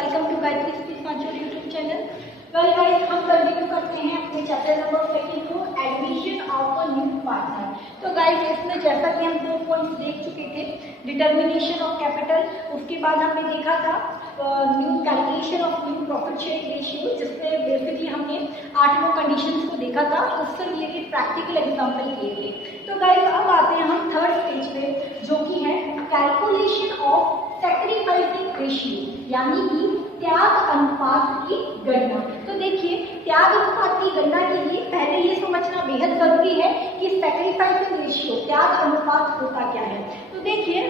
Welcome to Gayatri speech Manchor YouTube channel. Well guys, हम continue करते हैं अपने chapter number 22 admission of a new partner. तो गाइस, इसमें जैसा कि हम 2 पॉइंट्स देख चुके थे, डिटर्मिनेशन ऑफ कैपिटल, उसके बाद हमने देखा था new calculation of new profit sharing ratio, जिसमें बेसिकली हमने 8 कंडीशंस को देखा था, उससे रिलेटेड प्रैक्टिकल एग्जांपल किए थे। तो गाइस, अब आते हैं हम थर्ड स्टेज पे, जो कि है कैलकुलेशन ऑफ सैक्रिफाइसिंग रेशियो, यानी कि त्याग अनुपात की गणना। तो देखिए, त्याग अनुपात की गणना के लिए पहले ये समझना बेहद जरूरी है कि सैक्रिफाइसिंग रेशियो, त्याग अनुपात होता क्या है। तो देखिए,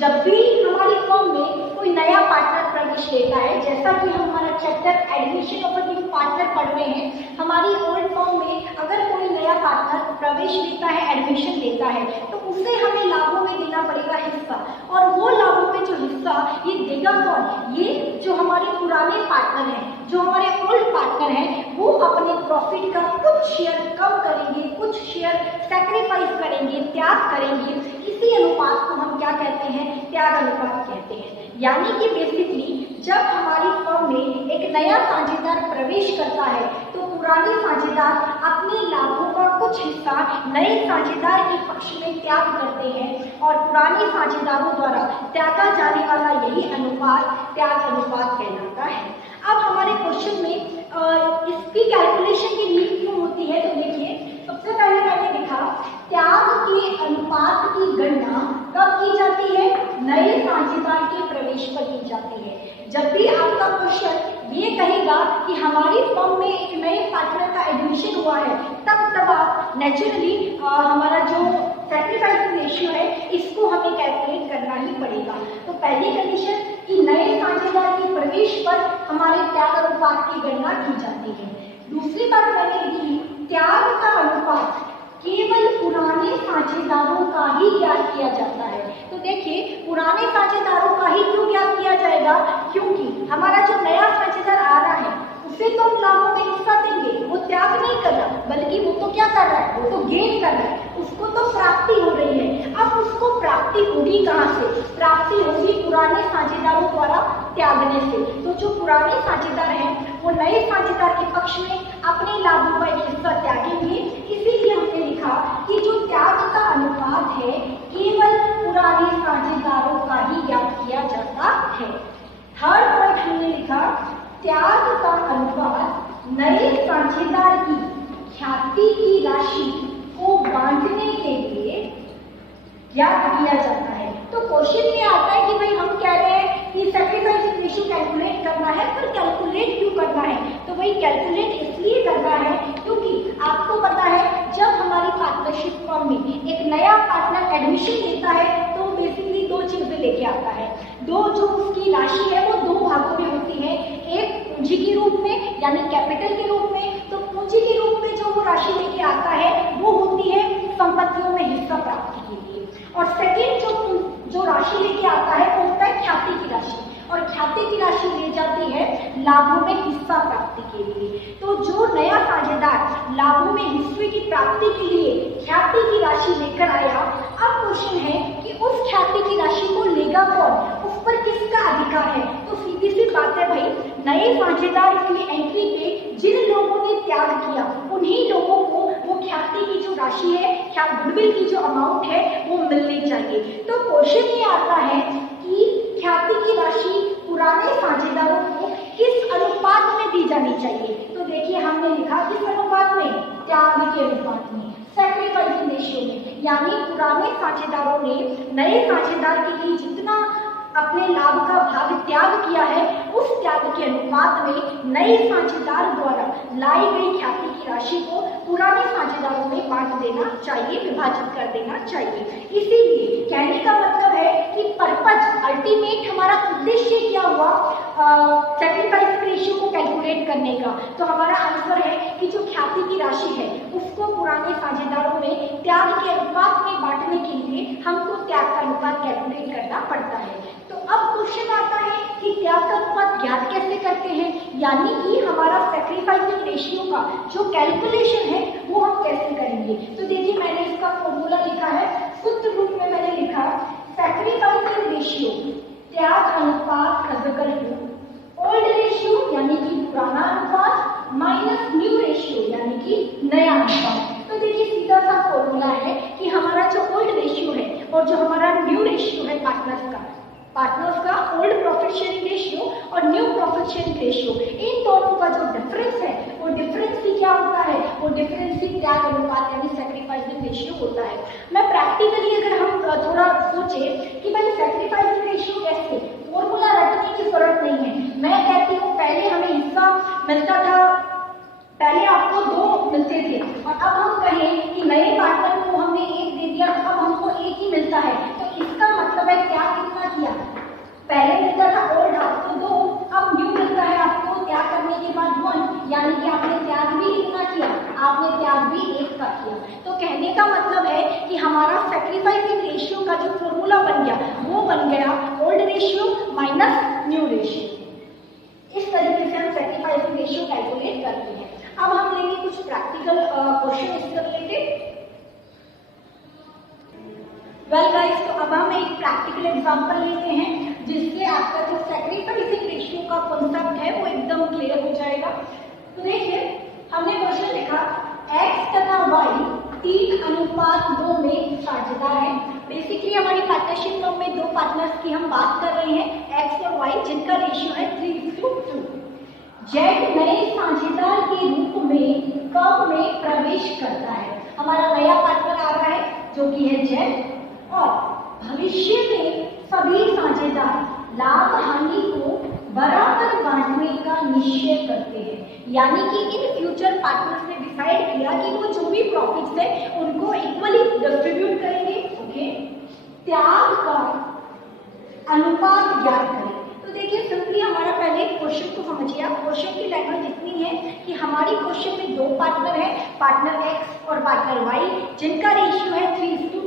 जब भी हमारी फर्म में कोई नया पार्टनर प्रवेश लेता है, जैसा कि हम हमारा chapter admission of a new partner पढ़ रहे हैं, हमारी ओल्ड फर्म में अगर कोई नया पार्टनर प्रवेश लेता है, एडमिशन लेता है, तो उसे हमें लाभों में देना पड़ेगा हिस्सा। और वो लाभों में जो हिस्सा ये देगा कौन? ये जो हमारे पुराने पार्टनर हैं, जो हमारे ओल्ड पार्टनर हैं, वो अपने प्रॉफिट का कुछ शेयर कम करेंगे, कुछ शेयर सैक्रिफाइस करेंगे, त्याग करेंगे। इसी अनुपात को हम क्या कहते हैं? त्याग अनुपात कहते हैं। यानी कि बेसिकली जब हमारी फर्म में एक नया साझेदार प्रवेश करता है, तो पुराने साझेदार अपने लाभों का कुछ हिस्सा नए साझेदार के पक्ष में त्याग करते हैं, और पुराने साझेदारों द्वारा त्यागा जाने वाला यही अनुपात त्याग अनुपात कहलाता है। अब हमारे क्वेश्चन में इसकी कैलकुलेशन की नीड क्यों होती है? तो देखिए, सबसे पहले मैंने लिखा त्याग के अनुपात की गणना कब की जाती है? नए साझेदार के प्रवेश पर की जाती है। जब भी आपका क्वेश्चन ये कहेगा कि हमारी फर्म में एक नए पार्टनर का एडमिशन हुआ है, तब आप नेचुरली हमारा जो सैक्रिफाइसिंग रेशियो है, इसको हमें कैलकुलेट करना ही पड़ेगा। तो पहली कंडीशन कि नए साझेदार के प्रवेश पर हमारे त्याग अनुपात की गणना की जाती है। दूसरी बात मैंने लिखी, त्याग का अनुपात केवल पुराने साझेदारों का ही ज्ञात किया जाता है। तो देखिए, पुराने साझेदारों का ही क्यों ज्ञात किया जाएगा? क्योंकि हमारा जो नया साझेदार आ रहा है, उसे तो हम लाभों में हिस्सा देंगे, वो त्याग नहीं कर रहा, बल्कि वो तो क्या कर रहा है? वो तो गेन कर रहा है, उसको तो प्राप्ति हो रही है। अब उसको प्राप्ति होगी कहाँ से? प्राप्ति होगी पुराने साझेदारों द्वारा त्यागने से। तो जो पुराने साझेदार हैं, वो नए साझेदार के पक्ष में अपने लाभों का एक हिस्सा त्यागेंगे। इसीलिए हमने लिखा कि जो त्याग का अनुपात है, केवल पुराने साझेदारों का ही ज्ञात किया जाता है। थर्ड पॉइंट हमने लिखा, त्याग का अनुपात नए साझेदार की ख्याति की राशि को बांटने के लिए ज्ञात किया जाता है। तो क्वेश्चन ये आता है कि भाई हम कह रहे हैं कि सैक्रिफाइसिंग रेशियो कैलकुलेट करना है, पर कैलकुलेट क्यों करना है? तो भाई कैलकुलेट इसलिए करना है क्योंकि आपको पता है, जब हमारी पार्टनरशिप फर्म में एक नया पार्टनर एडमिशन लेता है, तो बेसिकली 2 चीजें लेके आता है। जो उसकी राशि है वो 2 भागों में होती है, एक पूंजी के रूप में यानी कैपिटल के रूप में। तो पूंजी के रूप में जो वो राशि लेके आता है, वो होती है संपत्तियों में हिस्सा प्राप्ति के लिए। और सेकेंड जो राशि लेके आता है, वो होता है ख्याति की राशि, और ख्याति की राशि ले जाती है लाभों में हिस्सा प्राप्ति के लिए। तो जो नया साझेदार लाभों में हिस्से की प्राप्ति के लिए ख्याति की राशि लेकर आया, अब क्वेश्चन है कि उस ख्याति की राशि को लेगा कौन? उस पर किसका अधिकार है? तो सीधी सी बात है भाई, नए साझेदार की एंट्री पे जिन लोगों ने त्याग किया, उन्हीं लोगों को वो ख्याति की जो राशि है, गुडविल की जो अमाउंट है, वो मिलनी चाहिए। तो क्वेश्चन ये आता है कि ख्याति की राशि पुराने साझेदारों को किस अनुपात में दी जानी चाहिए? तो देखिए, हमने लिखा किस अनुपात में? त्याग के अनुपात में, सैक्रिफाइसिंग रेशियो में। यानी पुराने साझेदारों ने नए साझेदार के लिए जितना अपने लाभ का भाग त्याग किया है, उस त्याग के अनुपात में नए साझेदार द्वारा लाई गई ख्याति की राशि को पुराने साझेदारों में बांट देना चाहिए, विभाजित कर देना चाहिए। इसीलिए कहने का मतलब है कि पर्पज, अल्टीमेट हमारा उद्देश्य क्या हुआ सैक्रिफाइस रेशियो को कैलकुलेट करने का? तो हमारा आंसर है कि जो ख्याति की राशि है, उसको पुराने साझेदारों में त्याग के अनुपात में बांटने के लिए हमको त्याग का अनुपात कैलकुलेट करना पड़ता है। तो अब क्वेश्चन आता है कि त्याग का अनुपात ज्ञात कैसे करते हैं, यानी कि हमारा सैक्रिफाइसिंग रेशियो का जो कैलकुलेशन है, वो हम कैसे करेंगे? तो देखिए, मैंने इसका फॉर्मूला लिखा है, सूत्र रूप में मैंने लिखा सैक्रिफाइसिंग रेशियो त्याग अनुपात equal to old profit sharing ratio और न्यू प्रॉफिट शेयरिंग रेशियो, इन दोनों का जो डिफरेंस है वो डिफरेंस ही क्या होता है, वो डिफरेंस ही त्याग अनुपात यानी सैक्रिफाइसिंग रेशियो होता है। मैं प्रैक्टिकली अगर हम थोड़ा सोचे कि भाई सैक्रिफाइसिंग रेशियो कैसे, फॉर्मूला रटने की जरूरत नहीं है। मैं कहती हूँ पहले हमें हिस्सा मिलता था, पहले आपको 2 मिलते थे और अब हम कहें कि नए पार्टनर को हमने 1 दे दिया, अब हमको 1 ही मिलता है, तो इसका मतलब है क्या कितना किया, पहले मिलता था ओल्ड आपको 2, अब न्यू मिलता है आपको त्याग करने के बाद 1, यानी कि आपने त्याग भी कितना किया, आपने त्याग भी 1 का किया। तो कहने का मतलब है कि हमारा सैक्रिफाइसिंग रेशियो का जो फॉर्मूला बन गया वो बन गया old ratio minus new ratio. इस तरीके से हम सैक्रिफाइसिंग रेशियो कैलकुलेट करते हैं। अब हम लेंगे कुछ प्रैक्टिकल क्वेश्चन इससे रिलेटेड। वेल गाइस, तो अब हम एक प्रैक्टिकल एग्जांपल लेते हैं जिससे आपका जो सैक्रिफाइसिंग रेशियो का कॉन्सेप्ट है वो एकदम क्लियर हो जाएगा। तो देखिए हमने क्वेश्चन लिखा x तथा y 3:2 में साझेदार है। बेसिकली हमारी पार्टनरशिप फर्म में 2 पार्टनर्स की हम बात कर रहे हैं x और y जिनका रेशियो है 3:2। जेड नए साझेदार के रूप में फर्म में प्रवेश करता है। हमारा नया पार्टनर आ रहा है जो कि है जेड, और भविष्य में सभी साझेदार लाभ हानि को बराबर बांटने का निश्चय करते हैं। यानी कि इन फ्यूचर पार्टनर्स ने डिसाइड किया कि वो जो भी प्रॉफिट्स है उनको इक्वली डिस्ट्रीब्यूट करेंगे। ओके, त्याग का अनुपात ज्ञात करें। तो देखिए सिंपली हमारा पहले क्वेश्चन को समझिए आप। क्वेश्चन की लैंग्वेज इतनी है कि हमारी क्वेश्चन में 2 पार्टनर है, पार्टनर एक्स और पार्टनर वाई, जिनका रेशियो है 3:2।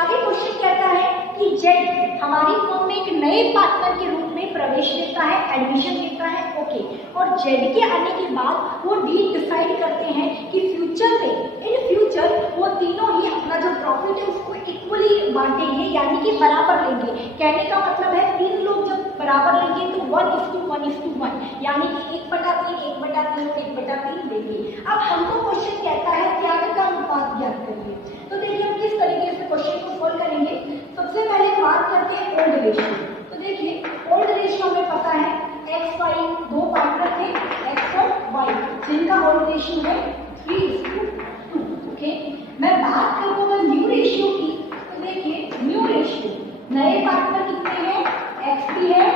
आगे क्वेश्चन कहता है कि जेड हमारी फर्म में एक नए पार्टनर के रूप में प्रवेश लेता है, एडमिशन लेता है। ओके, और जेड के आने के बाद वो डील डिसाइड करते हैं कि फ्यूचर में इन फ्यूचर वो तीनों ही अपना जो प्रॉफिट है उसको इक्वली बांटेंगे, यानी कि बराबर लेंगे। कहने का मतलब है 3 लोग जब बराबर लेंगे तो 1:1:1, यानी कि 1/3 1/3 1/3 लेंगे। अब हमको क्वेश्चन कहता है त्याग का अनुपात ज्ञात करिए। तो देखिए हम किस तरीके से क्वेश्चन को सोल्व करेंगे। सबसे पहले बात करते हैं ओल्ड रेशियो। तो देखिए ओल्ड रेशियो हमें पता है एक्स वाई 2 पार्टनर थे, एक्स और वाई, जिनका ओल्ड रेशियो है 3:2। ओके, मैं बात करूंगा न्यू रेशियो की। तो देखिए न्यू रेशियो नए पार्टनर कितने हैं, एक्स भी है,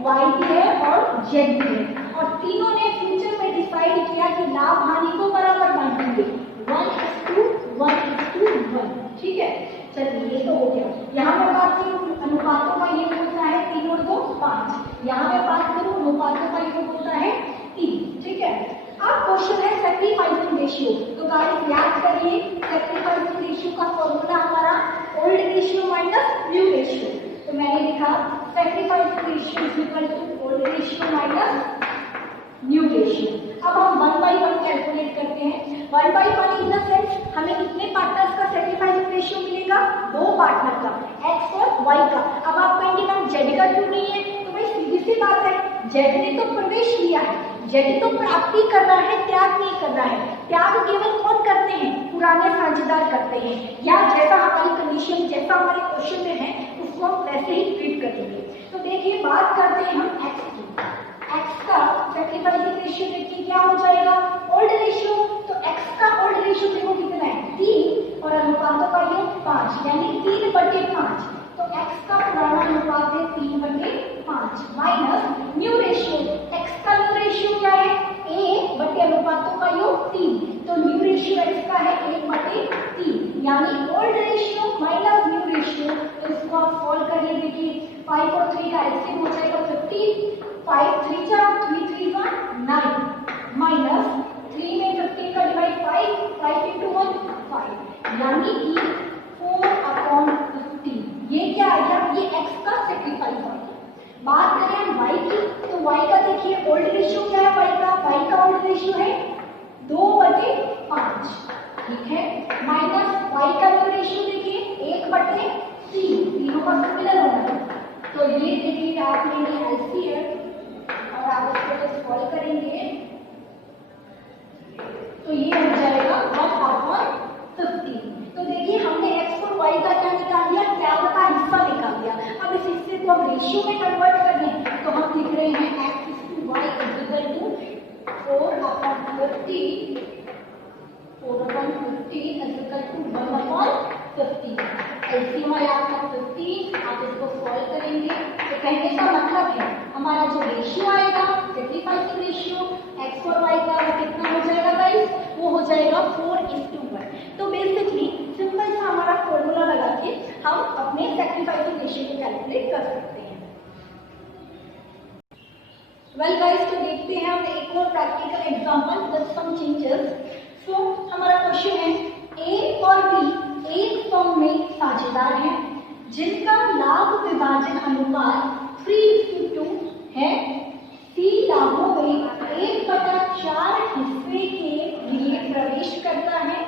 वाई भी है और जेड भी है, और तीनों ने फ्यूचर में डिसाइड किया कि लाभ हानि को बराबर बांटेंगे 1:1:1। ठीक है, चलिए ये तो हो गया। यहाँ मैं बात करूँ अनुपातों का योग होता है 3 और 2 5। यहाँ मैं बात करूँ अनुपातों का योग होता है 3। ठीक है, अब क्वेश्चन है सैक्रिफाइसिंग रेशियो। तो गाइस याद करिए सैक्रिफाइसिंग रेशियो का फॉर्मूला हमारा old ratio minus new ratio. तो मैंने लिखा sacrificing ratio is equal to old ratio minus new ratio. अब हम 1/1 कैलकुलेट करते हैं। 1/1 इन द सेंस हमें कितने पार्टनर्स का सैक्रिफाइसिंग रेशियो मिलेगा, 2 पार्टनर का, एक्स और वाई का। अब आप कहेंगे मैम जेड का क्यों नहीं है, तो भाई सीधी सी बात है, जेड ने तो प्रवेश लिया है, जेड तो प्राप्ति कर रहा है, त्याग नहीं कर रहा है। त्याग केवल कौन करते हैं, पुराने साझेदार करते हैं, या जैसा हमारी कंडीशन जैसा हमारे क्वेश्चन में है उसको हम वैसे ही ट्रीट करेंगे। तो देखिए बात करते हैं हम एक्स की। एक्स का सैक्रिफाइसिंग रेशियो देखिए क्या हो जाएगा, ओल्ड रेशियो। तो एक्स का ओल्ड रेशियो देखो कितना है 3, और अनुपातों का योग 5, यानी 3/5। तो एक्स का पुराना अनुपात है 3/5 माइनस न्यू रेशियो। एक्स का न्यू रेशियो क्या है, 1 अनुपातों का योग 3। तो न्यू रेशियो एक्स का है 1/3, यानी old ratio minus new ratio. तो इसको आप सॉल्व करिए, देखिए 5 और 3 का एलसीएम हो जाएगा 15, 5 3 जा 3 3 जा 9 माइनस 3 में 15 का डिवाइड 5 into 1 5, यानी कि 4/15। ये क्या आ गया, ये x का सैक्रिफाइस आ गया। बात करें हम y की, तो y का देखिए ओल्ड रेशियो क्या है, y का ओल्ड रेशियो है 2/5। ठीक है, माइनस y का न्यू रेशियो देखिए 1/3, तीनों का सिमिलर होगा। तो ये देखिए आप लेंगे एलसीएम और आप इसको सॉल्व करेंगे तो ये हो जाएगा 1/15। तो देखिए हमने x और y का क्या निकाल दिया, त्याग का हिस्सा निकाल दिया। अब इस हिस्से को हम रेशियो में कन्वर्ट कर दें तो जाएगा 4:1। तो बेसिकली सिंपल सा हमारा फॉर्मूला लगा के हम अपने सैक्रिफाइसिंग रेशियो को कैलकुलेट कर सकते हैं। वेल गाइस, तो देखते हैं हम एक और practical example with some changes. So हमारा क्वेश्चन है ए और बी एक फर्म में साझेदार हैं जिनका लाभ विभाजन अनुपात 3:2 है। सी लाभों में 1/4 हिस्से के लिए प्रवेश करता है।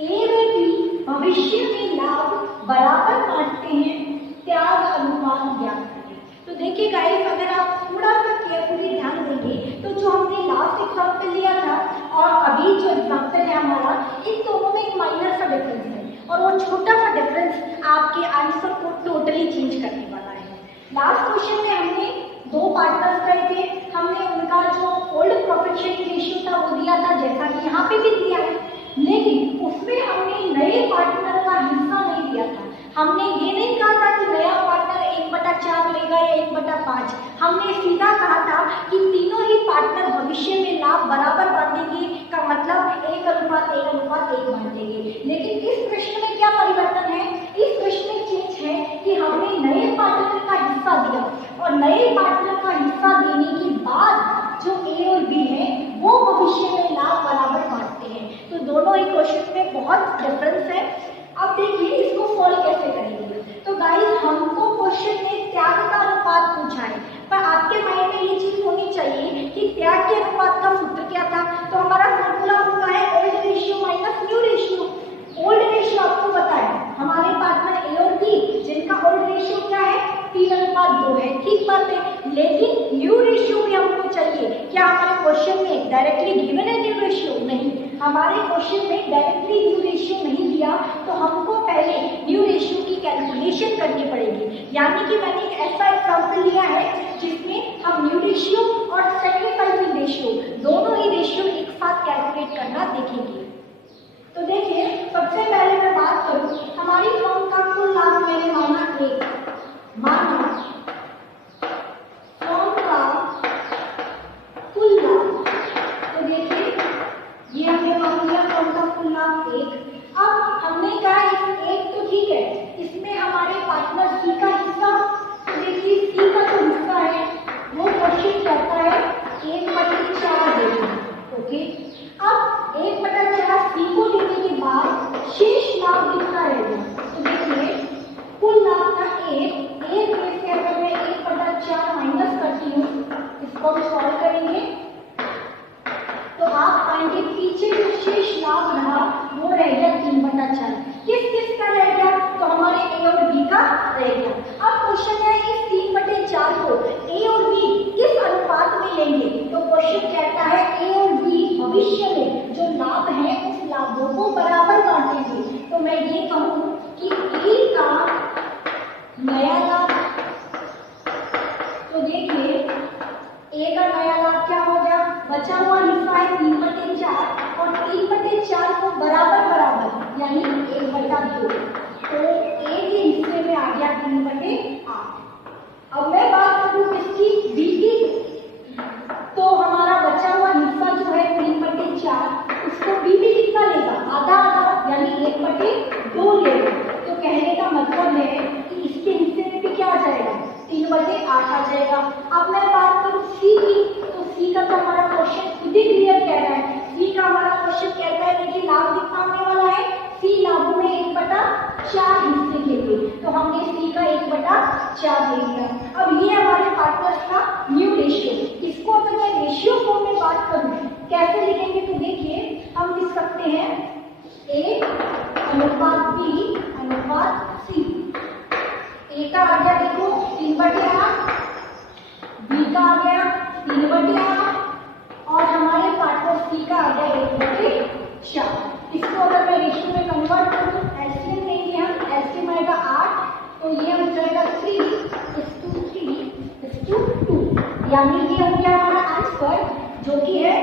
ए व बी भविष्य में लाभ बराबर बांटते हैं। त्याग अनुपात ज्ञात करें। तो देखिए गाइस, अगर आप थोड़ा सा केयरफुली ध्यान देंगे तो जो हमने लास्ट एग्जांपल लिया था और अभी जो एग्जांपल है हमारा, इन दोनों में एक माइनर सा डिफरेंस है और वो छोटा सा डिफरेंस आपके आंसर को टोटली चेंज करने वाला है। लास्ट क्वेश्चन में हमने 2 पार्टनर्स गए थे, हमने उनका जो ओल्ड प्रॉफिट शेयरिंग रेशियो था वो दिया था जैसा कि यहाँ पे भी दिया है, लेकिन उसमें हमने नए पार्टनर का हिस्सा नहीं दिया था। हमने ये नहीं कहा था कि नया पार्टनर 1/4 लेगा या 1/5। हमने सीधा कहा था कि तीनों ही पार्टनर भविष्य में लाभ बराबर बांटेंगे, का मतलब 1:1 बांटेंगे। लेकिन इस प्रश्न में क्या परिवर्तन है? इस प्रश्न में चेंज है कि हमने नए पार्टनर का हिस्सा दिया और नए पार्टनर का हिस्सा देने के बाद जो ए और बी है वो भविष्य में लाभ बराबर बांटते हैं। तो दोनों ही क्वेश्चन में बहुत डिफरेंस है। अब देखिए इसको सॉल्व कैसे करेंगे। तो गाइस, हमको क्वेश्चन में त्याग का अनुपात पूछा है, पर आपके माइंड में ये चीज होनी चाहिए कि त्याग के अनुपात का सूत्र क्या था। तो हमारा फॉर्मूला होता है old ratio minus new ratio. Old ratio आपको पता है, हमारे पार्टनर ए और बी जिनका ओल्ड रेशियो क्या है 3:2 है, ठीक बात है। लेकिन न्यू रेशियो भी हमको चाहिए। क्या हमारे क्वेश्चन में डायरेक्टली गिवन है न्यू रेशियो? नहीं, हमारे क्वेश्चन में डायरेक्टली न्यू रेशियो नहीं दिया, तो हमको पहले न्यू रेशियो की कैलकुलेशन करनी पड़ेगी। यानी कि मैंने एक ऐसा एग्जांपल लिया है जिसमें हम न्यू रेशियो और सैक्रिफाइसिंग रेशियो दोनों ही रेशियो एक साथ कैलकुलेट करना देखेंगे। तो देखिए, सबसे पहले मैं बात करूं, हमारी फर्म का कुल लाभ मैंने माना 1, माना फर्म का कुल लाभ। तो देखिए ये हमने मान लिया फर्म का कुल लाभ 1। अब हमने कहा इस 1 तो ठीक है, इसमें हमारे पार्टनर सी का हिस्सा। तो देखिए सी का जो हिस्सा है वो क्वेश्चन कहता है 1/4 देना। ओके, अब 1/4 सी को लेने के बाद शेष लाभ कितना रहेगा? तो देखिए कुल लाभ था 1 में से अगर मैं 1/4 माइनस करती हूँ, इसको हम सॉल्व करेंगे तो आप पाएंगे पीछे जो शेष लाभ रहा वो रह गया 3/4। किस किस का रह गया? तो हमारे ए और बी का रह गया। अब क्वेश्चन है इस 3/4 को ए और बी किस अनुपात में लेंगे? तो क्वेश्चन कहता है ए और बी भविष्य में जो लाभ है उस लाभों को बराबर बांटेंगे। तो मैं ये कहूँ कि ए का नया लाभ, तो देखिए ए का नया लाभ क्या हो गया? बचा हुआ हिस्सा है 3/4 और 3/4 को बराबर बराबर यानी 1/2। तो ए के हिस्से में आ गया 3/8। अब मैं बात करूं किसकी? बी की। तो हमारा बचा हुआ हिस्सा जो है 3/4, उसको बी भी कितना लेगा? आधा आधा यानी 1/2 लेगा। तो कहने का मतलब है कि इसके हिस्से में भी क्या आ जाएगा? 3/8 आ जाएगा। अब मैं बात करूं सी की, तो सी का तो हमारा क्वेश्चन खुद ही क्लियर कह रहा है। सी का हमारा क्वेश्चन कहता है देखिए लाभ कितना आने वाला है? सी लाभों में 1/4 हिस्से के लिए, तो हमने सी का 1/4 ले लिया। अब ये हमारे पार्टनर्स का न्यू रेशियो। इसको अगर मैं रेशियो फॉर्म में बात करूं कैसे लिखेंगे? तो देखिए हम लिख सकते हैं ए अनुपात बी अनुपात सी। ए का आ गया देखो 3/8, बी का आ गया 3/8 और हमारे पार्टनर सी का आ गया 1/4। इसको अगर मैं रेशियो में कन्वर्ट करूं, एलसीएम लेंगे हम, एलसीएम आएगा 8, तो ये हो जाएगा 3:2, यानी कि हम क्या हमारा आंसर जो कि है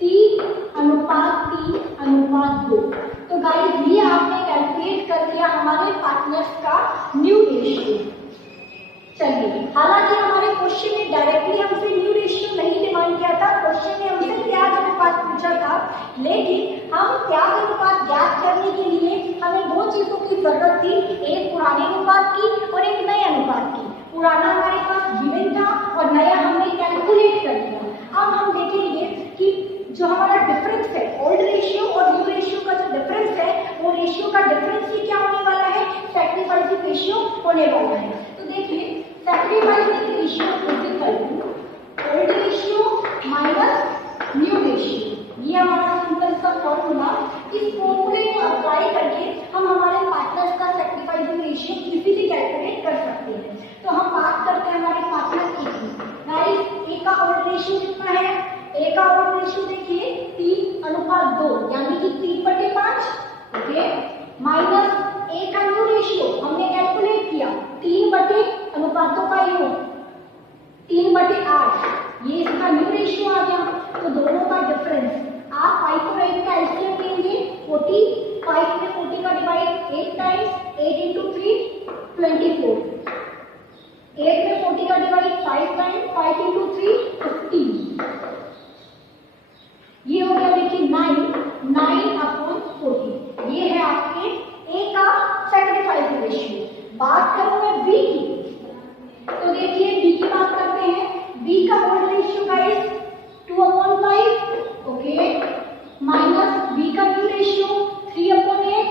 3:2। तो गाइस ये आपने कैलकुलेट कर दिया हमारे पार्टनर्स का न्यू रेशियो। चलिए, हालांकि हमारे क्वेश्चन में डायरेक्टली हमसे न्यू रेशियो नहीं डिमांड किया था, क्वेश्चन ने हमसे त्याग अनुपात पूछा था। लेकिन हम त्याग अनुपात ज्ञात करने के लिए हमें दो चीजों की जरूरत थी, एक पुराने अनुपात की और एक नए अनुपात की। पुराना हमारे पास गिवन था और नया हमने कैलकुलेट कर लिया। अब हम देखेंगे कि जो हमारा डिफरेंस है ओल्ड रेशियो और न्यू रेशियो का जो डिफरेंस है, वो रेशियो का डिफरेंस ही क्या होने वाला है, सैक्रिफाइसिंग रेशियो होने वाला है। तो देखिए sacrificing ratio is equal to old ratio minus new ratio, ये हमारा सिंपल सा फॉर्मूला। इस फॉर्मूले को अप्लाई करके हम हमारे पार्टनर्स का सैक्रिफाइसिंग रेशियो इजीली कैलकुलेट कर सकते हैं। तो हम बात करते हैं हमारे पार्टनर ए की। गाइस ए का ओल्ड रेशियो कितना है, ए का ओल्ड रेशियो देखिए 3:2 यानी कि 3/5, ओके, माइनस ए का न्यू रेशियो हमने कैलकुलेट किया 3/अनुपातों का योग 3/8, ये इसका न्यू रेशियो आ गया। तो दोनों का डिफरेंस आप 5 और 8 का एलसीएम लेंगे 40, 5 में 40 का डिवाइड 8 टाइम्स, 8 into 3 24, 8 में 40 का डिवाइड 5 टाइम्स, 5 into 3 15, ये हो गया देखिए 9/40, ये है आपके ए का सैक्रिफाइस रेशियो। बात करूं मैं बी की, तो देखिए बी की बात करते हैं। बी का old ratio guys 2/5, okay, minus B का न्यू रेशियो 3/8,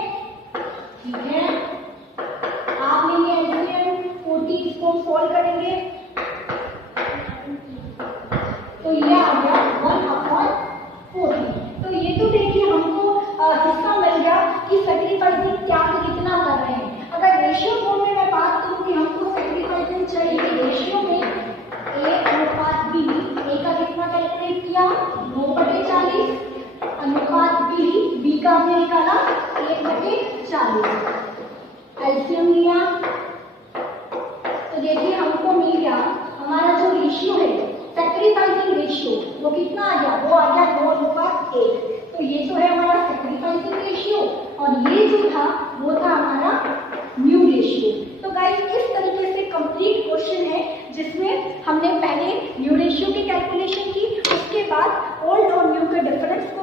ठीक है। आप लेंगे एलसीएम 40, इसको सॉल्व करेंगे तो ये आ गया 1/40। तो ये तो देखिए हमको हिस्सा मिल गया कि सैक्रिफाइसिंग क्या कितना कर रहे हैं। अगर रेशियो फॉर्म में मैं बात करूं कि हमको सैक्रिफाइसिंग चाहिए रेशियो में A/B, ए का कितना कैलकुलेट किया 9/40, अनुपात बी का हमने निकाला 1/40, एलसीएम लिया तो देखिए हमको मिल गया हमारा जो रेशियो है सैक्रिफाइसिंग रेशियो वो कितना आ गया, वो आ गया 9:1। तो ये तो है हमारा सैक्रिफाइसिंग रेशियो और ये जो था वो था हमारा न्यू रेशियो। तो गाइस इस तरीके से कंप्लीट क्वेश्चन है जिसमें हमने पहले न्यू रेशियो की कैलकुलेशन की, उसके बाद ओल्ड और न्यू के डिफरेंस को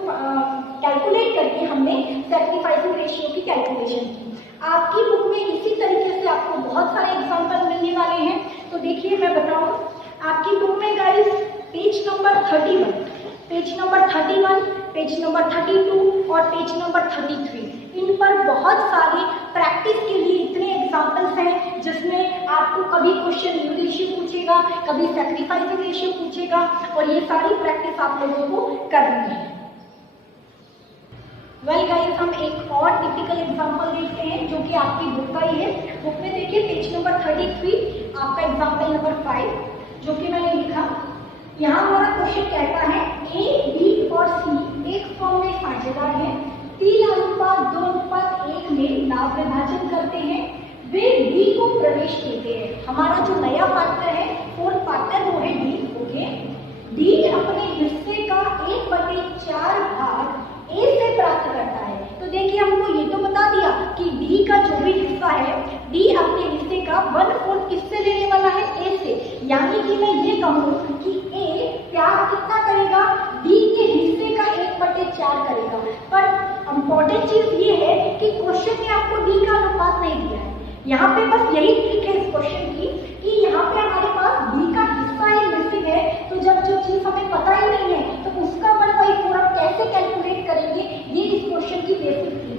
कैलकुलेट करके हमने सैक्रिफाइसिंग रेशियो की कैलकुलेशन की। आपकी बुक में इसी तरीके से आपको बहुत सारे एग्जाम्पल मिलने वाले हैं। तो देखिए मैं बताऊं आपकी बुक में guys page number 31, page number 31, page number 32 और पेज नंबर 33, इन पर बहुत सारे प्रैक्टिस के लिए इतने एग्जाम्पल्स हैं जिसमें आपको कभी क्वेश्चन न्यू रेशियो पूछेगा, कभी सैक्रिफाइसिंग रेशियो पूछेगा और ये सारी प्रैक्टिस आप लोगों को करनी है। वेल गाइस हम एक और टिपिकल एग्जांपल देखते हैं जो कि आपकी बुक का ही है। बुक में देखिए पेज नंबर 33 आपका एग्जांपल नंबर 5 जो कि मैंने लिखा। यहाँ हमारा क्वेश्चन कहता है ए, बी और सी एक फॉर्म में साझेदार है, 3:2:1 में लाभ विभाजन करते हैं, वे डी को प्रवेश देते हैं। हमारा जो नया पार्टनर है फोर्थ पार्टनर वो है डी, ओके। डी अपने हिस्से का 1/4 भाग ए से प्राप्त करता है। तो देखिए हमको ये तो बता दिया कि डी का जो भी हिस्सा है डी अपने हिस्से का 1/4 किससे लेने वाला है, ए से। यानी कि मैं ये कहूँ कि ए त्याग कितना करेगा, डी के हिस्से का 1/4 करेगा। पर इम्पोर्टेंट चीज ये है कि क्वेश्चन में आपको डी का अनुपात नहीं दिया है। यहाँ पे बस यही ट्रिक है इस क्वेश्चन की कि यहाँ पे हमारे पास डी का हिस्सा ही मिसिंग है। तो जब जो चीज हमें पता ही नहीं है तो उसका 1/4 हम कैसे कैलकुलेट करेंगे, ये इस क्वेश्चन की बेसिक थी।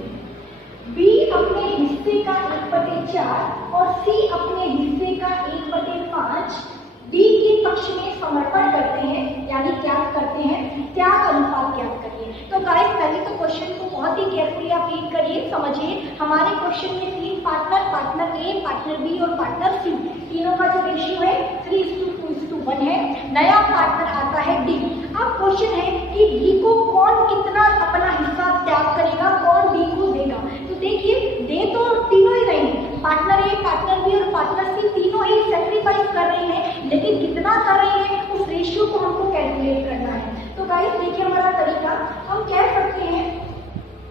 बी अपने हिस्से का 1/4 और सी अपने हिस्से का 1/5 डी के पक्ष में समर्पण करते हैं, यानी क्या करते हैं, त्याग अनुपात ज्ञात करिए। तो गाइस पहले तो क्वेश्चन को बहुत ही केयरफुली आप रीड करिए, समझिए। हमारे क्वेश्चन में 3 पार्टनर, पार्टनर ए, पार्टनर बी और पार्टनर सी, तीनों का जो रेशियो है 3:2:1 है। नया पार्टनर आता है डी। अब क्वेश्चन है कि डी को कौन कितना अपना हिस्सा त्याग करेगा, कौन डी को देगा। तो देखिए दे तो तीनों ही रहे हैं, पार्टनर ए, पार्टनर बी और पार्टनर सी तीनों ही सेक्रीफाइस कर रहे हैं, लेकिन कितना कर रहे हैं उस रेशियो को हमको कैलकुलेट करना है। तो गाइस देखिए हमारा तरीका, हम कह सकते हैं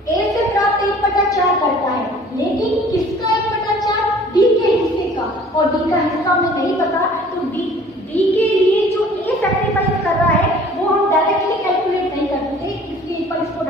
ए से प्राप्त 1/4 करता है, लेकिन किसका 1/4, डी के हिस्से का, और डी का हिस्सा हमें नहीं पता। तो डी के लिए जो ए सैक्रिफाइस कर रहा है वो हम डायरेक्टली कैलकुलेट नहीं कर सकते, इसलिए पर इसको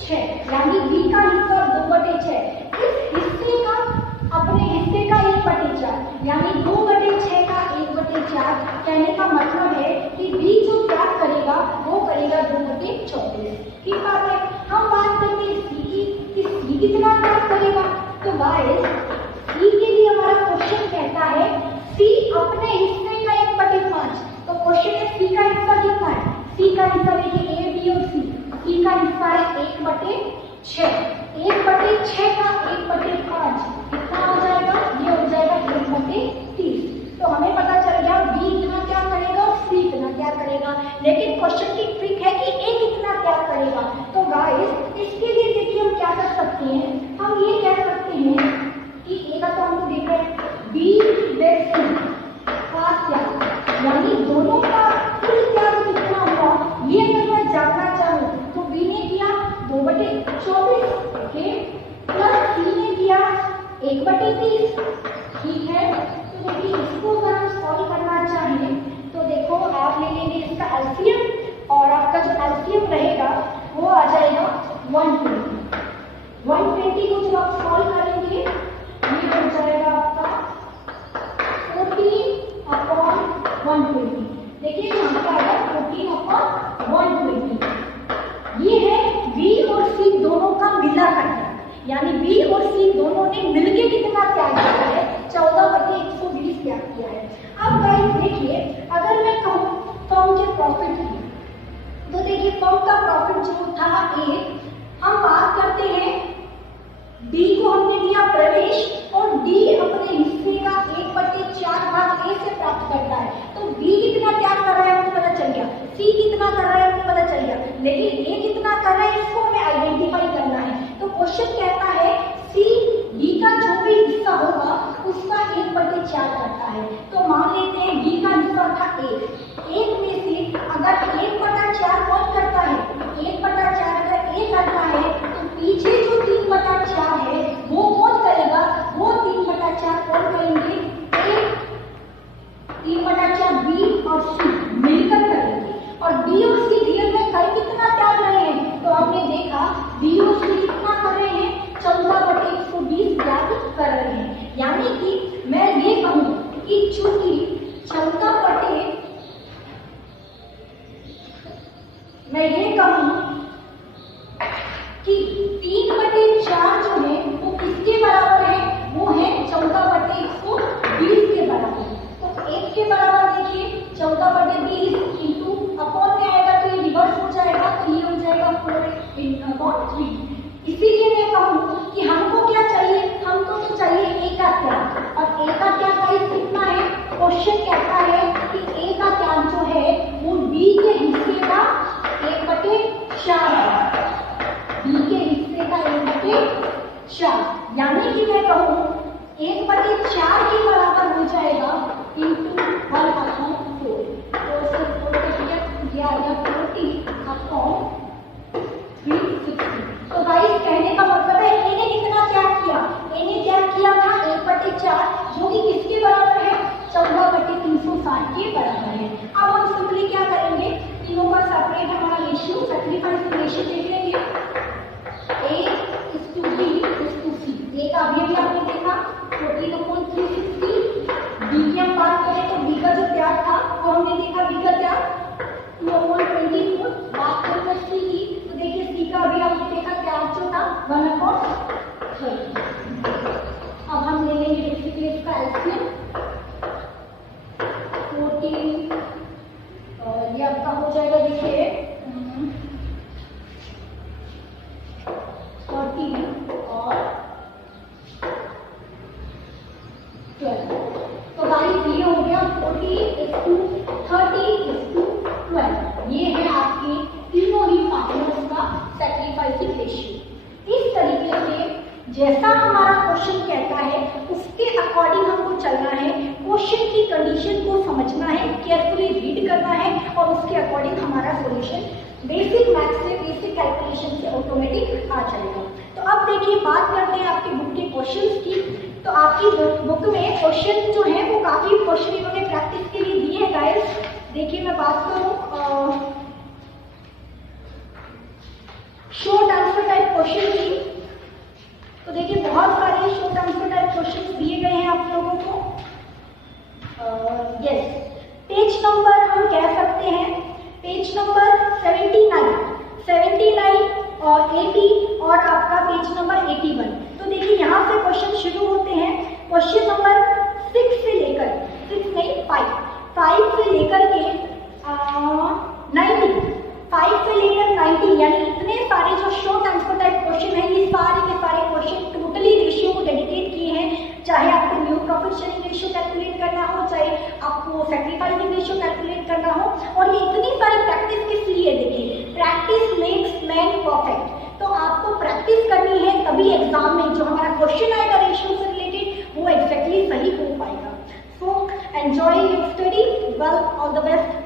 6, यानी बी का हिस्सा 2/6। इस हिस्से का, अपने हिस्से का 1/4, यानी 2/6 का 1/4। कहने का मतलब है कि बी जो त्याग करेगा वो करेगा 2/24। ठीक बात है। हम बात करते हैं सी की, कि सी कितना त्याग करेगा। तो गाइस सी के लिए हमारा क्वेश्चन कहता है सी अपने हिस्से का 1/5। तो क्वेश्चन है सी का हिस्सा कितना है। सी का हिस्सा देखिए ए बी और सी का हिस्सा है 1/6। 1/6 का 1/5 कितना हो जाएगा, ये हो जाएगा 1/30। तो हमें पता चल गया बी इतना क्या करेगा और सी इतना क्या करेगा। लेकिन क्वेश्चन की ट्रिक है कि ए कितना क्या करेगा। तो गाइस इसके लिए देखिए हम क्या कर सकते हैं, हम ये कह सकते हैं कि ए का तो हमको देख रहे हैं बी व सी का त्याग, यानी दोनों का कुल त्याग कितना हुआ, ये अगर मैं जानना चाहूँ तो बी ने किया 2/24, ओके, प्लस सी ने किया 1/30। ठीक है। तो देखिए इसको अगर हम सॉल्व करना चाहें तो देखो आप ले लेंगे इसका एलसीएम और आपका जो एलसीएम रहेगा वो आ जाएगा 120। 120 को जब आप सॉल्व करेंगे ये हो जाएगा आपका 14/120। देखिए यहाँ पे आएगा 14/120। ये है बी और सी दोनों का मिला का त्याग, यानी बी और सी दोनों ने मिलके कितना त्याग किया है, 14/120 त्याग किया है। अब गाइस देखिए अगर मैं कहूँ फर्म के प्रॉफिट की, तो देखिए फर्म का प्रॉफिट जो था ए, हम बात करते हैं डी को हमने दिया प्रवेश और डी अपने हिस्से का 1/4 भाग ए से प्राप्त करता है। तो बी कितना त्याग कर रहा है हमको पता चल गया, सी कितना कर रहा है हमको पता चल गया, लेकिन ए कितना कर रहा है इसको हमें आइडेंटिफाई करना है। तो क्वेश्चन कहता है सी डी का जो भी हिस्सा होगा उसका 1/4 करता है। तो मान लेते हैं डी का हिस्सा था 1 में से अगर 1/4 कौन करता है, 1/4 अगर ए करता है तो पीछे जो 3/4 है वो कौन करेगा, वो 3/4 कौन करेंगे, ए 3/4 बी और सी मिलकर करेंगे। और बी और सी रियल में कर कितना त्याग रहे हैं, तो हमने देखा बी और सी कितना कर रहे हैं, 14/120 त्याग कर रहे हैं। यानी कि मैं ये कहूँ कि चूंकि 14/, मैं ये कहूँ कि 3/4 जो है वो किसके बराबर है, वो है 14/120 के बराबर। तो 1 के बराबर देखिए 14/20 इंटू अपॉन में आएगा तो ये रिवर्स हो जाएगा, तो ये हो जाएगा 4/3। इसीलिए मैं कहूँ कि हमको क्या चाहिए, हमको तो चाहिए ए का त्याग, और ए का त्याग गाइस कितना है, क्वेश्चन कहता है कि ए का त्याग जो है वो बी के हिस्से का 1/4 है, बी के हिस्से का 1/4, यानी कि मैं कहूँ 1/4 के बराबर हो जाएगा इंटू 1/4। तो इससे 4 दिया गया 40/360। तो गाइस कहने का मतलब है ए ने कितना त्याग किया, ए ने त्याग किया था 1/4 जो कि किसके बराबर है, 14/360 के बराबर है। अब हम सिंपली क्या करेंगे, तीनों का सेपरेट हमारा रेशियो, सैक्रिफाइस रेशियो देख लेंगे, A:B:C। ए का अभी आपने देखा 14/360। बी की हम बात करें तो बी का जो त्याग था वो हमने देखा, बी का त्याग 2/24। बात करें सी की तो देखिए सी का अभी आपने देखा त्याग जो था 1/30। अब हम ले लेंगे बेसिकली इसका एलसीएम 14, और ये आपका हो जाएगा देखिए 40 और 12। तो गाइस ये हो गया 40:30:12। ये है आपके तीनों ही पार्टनर्स का सैक्रिफाइसिंग रेशियो। इस तरीके से जैसा हमारा क्वेश्चन कहता है उसके अकॉर्डिंग हमको चलना है, क्वेश्चन की कंडीशन को समझना है, केयरफुली रीड करना है और उसके अकॉर्डिंग हमारा सॉल्यूशन बेसिक मैथ्स से, बेसिक कैलकुलेशन से ऑटोमेटिक आ जाएगा। तो अब देखिए बात करते हैं आपकी बुक के क्वेश्चंस की। तो आपकी बुक में क्वेश्चन जो है वो काफी क्वेश्चन इन्होंने प्रैक्टिस के लिए दिए हैं गाइस। देखिए मैं बात करूँ शॉर्ट आंसर क्वेश्चन की, तो देखिए बहुत सारे शॉर्ट आंसर टाइप क्वेश्चन दिए गए हैं आप लोगों को। यस, पेज नंबर हम कह सकते हैं पेज नंबर 79 और 80 और आपका पेज नंबर 81। तो देखिए यहाँ से क्वेश्चन शुरू होते हैं। क्वेश्चन नंबर 6 से लेकर 5 से लेकर के 90 यानी इतने सारे जो शॉर्ट आंसर टाइप क्वेश्चन है, ये सारे के सारे क्वेश्चन टोटली रेशियो को डेडिकेट किए हैं। चाहे आपको new profit sharing ratio calculate करना हो, चाहे आपको सैक्रिफाइसिंग रेशियो कैलकुलेट करना हो, और ये इतनी सारी प्रैक्टिस किस लिए? देखिए, प्रैक्टिस मेक्स मैन परफेक्ट। तो आपको प्रैक्टिस करनी है, तभी एग्जाम में जो हमारा क्वेश्चन आएगा रेशियो से रिलेटेड वो एग्जैक्टली सही हो पाएगा। So enjoy your study, well, all the best.